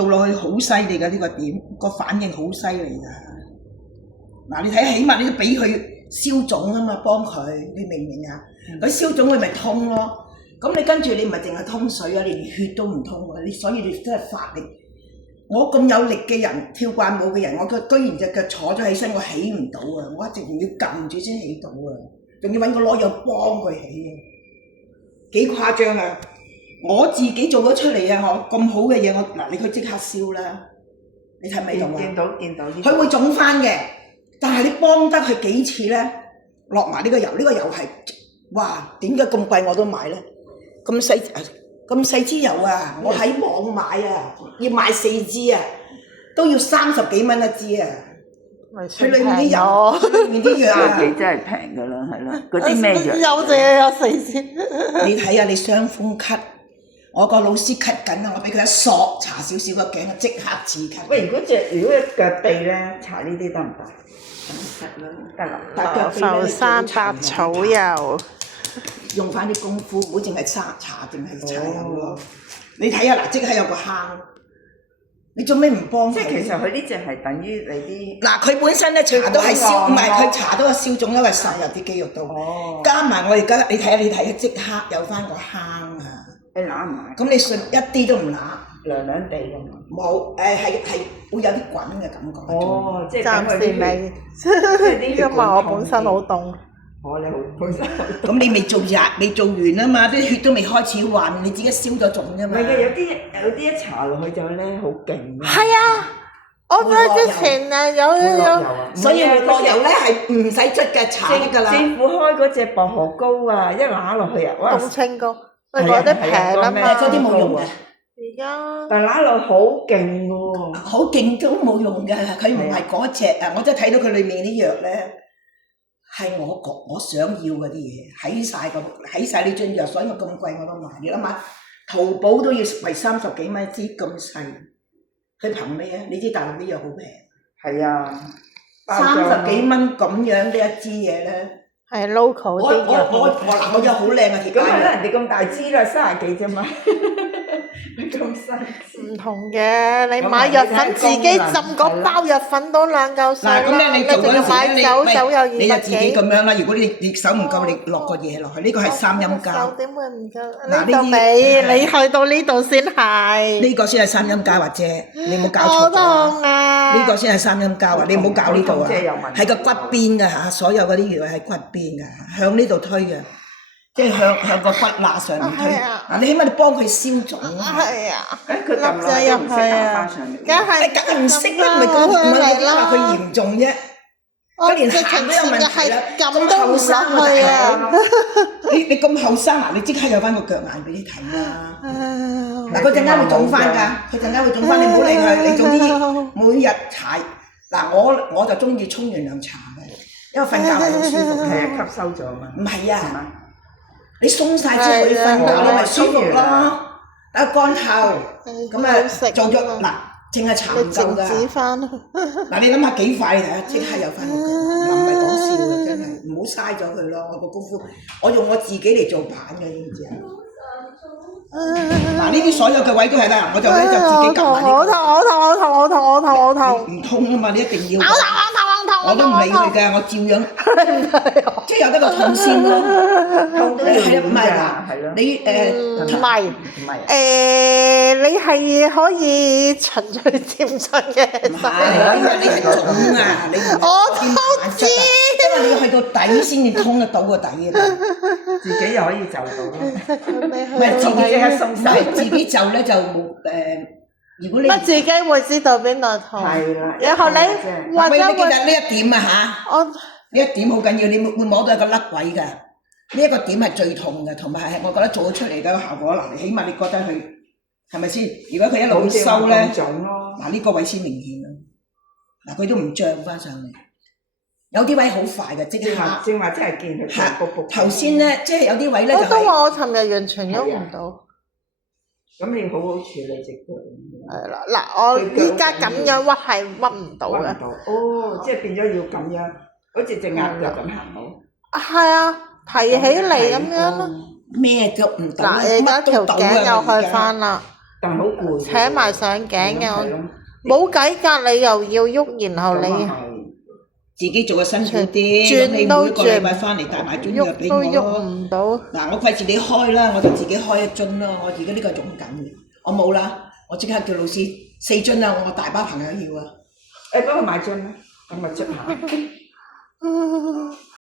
做落去好犀利㗎呢個點，個反應好犀利㗎。嗱，你睇起碼你都俾佢消腫啊嘛，幫佢，你明唔明啊？佢消腫佢咪通咯。咁你跟住你唔係淨係通水啊，你連血都唔通喎。所以你真係發力。我咁有力嘅人，跳慣舞嘅人，我居然隻腳坐咗起身，我起唔到啊！我一直要撳住先起到啊，仲要揾個攞藥幫佢起啊，幾誇張啊！我自己做咗出嚟啊！我咁好嘅嘢，你佢即刻燒啦！你睇唔睇到啊？見到，佢會腫翻嘅，但係你幫得佢幾次咧，落埋呢個油，呢個油係哇點解咁貴我都買咧？咁細支油啊！我喺網買啊，要買4支啊，都要30幾蚊一支啊！佢裏面啲油，裏面啲藥啊，真係平㗎啦，係啦，嗰啲咩藥？有4支。你睇下你傷風咳，我個老師咳緊啊，我俾佢一索搽少少個頸，即刻止咳。喂，如果腳痹咧，搽呢啲得唔得？得啦，浮山百草油。用翻啲功夫，唔好淨係搽定係搽油咯。你睇下嗱，即刻有個坑，你做咩唔幫佢？即係其實佢呢隻係等於你啲嗱，佢本身咧搽都係消，唔係佢搽都係消腫，因為滲入啲肌肉度。加埋我而家你睇下，即刻有翻個坑啊！你揦唔揦？咁你信一啲都唔揦，涼涼地㗎嘛？冇係會有啲滾嘅感覺。哦，即係暫時未，因為我本身好凍。你好本身。咁你未做完啊嘛，啲血都未開始還，你自己燒咗腫啫嘛。唔係嘅，有啲一搽落去就咧好勁。係啊，我覺得之前啊有，所以落油咧係唔使捽嘅，搽㗎啦。政府開嗰隻薄荷膏啊，一揦落去啊，哇！冬青膏，喂嗰啲平啊嘛，嗰啲冇用嘅。而家但揦落好勁喎，好勁都冇用嘅，佢唔係嗰隻啊！我真係睇到佢裏面啲藥咧。係我想要嗰啲嘢，喺晒呢樽藥，所以我咁貴我都買。你諗下，淘寶都要為30幾蚊一支咁細，佢憑咩啊？你知大陸啲藥好平。係啊，30幾蚊咁樣呢一支嘢咧。係 local 啲藥。我有好靚嘅鐵咁係啦，人哋咁大支啦，30幾啫嘛。咁細唔同嘅，你買藥粉自己浸個包藥粉都2嚿水啦。咁你做嗰陣時咧，你就自己咁樣啦。如果你手唔夠，你落個嘢落去。呢個係三陰膠。手點會唔夠？呢度未，你去到呢度先係。呢個先係三陰膠或者你冇搞錯咗。好痛啊！呢個先係三陰膠啊！你唔好搞呢度啊，喺個骨邊㗎嚇，所有嗰啲藥喺骨邊㗎，向呢度推嘅。即係向個骨罅上面推，你起碼你幫佢消腫。係啊，佢撳落去唔識打翻上嚟。梗係唔識啦，唔係講唔係話佢嚴重啫。佢連行都有問題啦，咁後生啊！你咁後生啊，你即刻有翻個腳眼俾你睇啦。嗱，佢陣間會腫翻㗎，佢陣間會腫翻，你唔好理佢，你總之每日搽。嗱，我就中意沖完涼搽嘅，因為瞓覺係好舒服，係啊，吸收咗嘛。唔係啊。你鬆晒之後你瞓覺你咪舒服咯，打乾透，咁啊做咗嗱，淨係搽唔夠㗎。嗱，你諗下幾快你睇下，即刻有翻個腳，唔係講笑嘅，真係唔好嘥咗佢咯。我個功夫，我用我自己嚟做板嘅，知唔知啊？嗱，呢啲所有嘅位都係啦，我就咧就自己撳埋呢個。好痛！唔通啊嘛，你一定要。我都唔理佢㗎，我照樣，即係有得個痛先咯。痛都要唔係㗎，你唔係，你係可以循序漸進嘅。唔係，因為你係腫啊，你唔我知，因為你要去到底先至通得到個底嘅。自己又可以就到咯。唔係自己即刻鬆手，自己就咧就冇如果你自己會知道邊度痛，然後你或者你記得呢一點啊嚇，呢一點好緊要，你會摸到一個甩位㗎，呢一個點係最痛嘅，同埋係我覺得做咗出嚟嘅效果嗱，起碼你覺得佢係咪先？如果佢一路收咧，嗱呢個位先明顯啦，嗱佢都唔漲翻上嚟，有啲位好快嘅，即刻。正話真係見佢卜卜。頭先咧，即係有啲位咧就係。我都話我尋日完全喐唔到。咁你好好處理隻腳。係啦，嗱，我依家咁樣屈係屈唔到嘅。哦，即係變咗要咁樣，好似隻鴨腳咁行到。係啊，提起嚟咁樣咯。咩都唔到。嗱，而家條頸又去翻啦。但係好攰。扯埋上頸嘅，係咯冇計㗎，你又要喐，然後你咁啊自己做嘅辛苦啲，轉咁你都每個禮拜翻嚟帶埋樽藥喐俾我都喐咯。唔到。嗱，我費事你開啦，我就自己開一樽啦。我而家呢個用緊嘅，我冇啦，我即刻叫老師4樽啦，我大把朋友要啊。誒，幫佢買樽啦，咁咪捽下。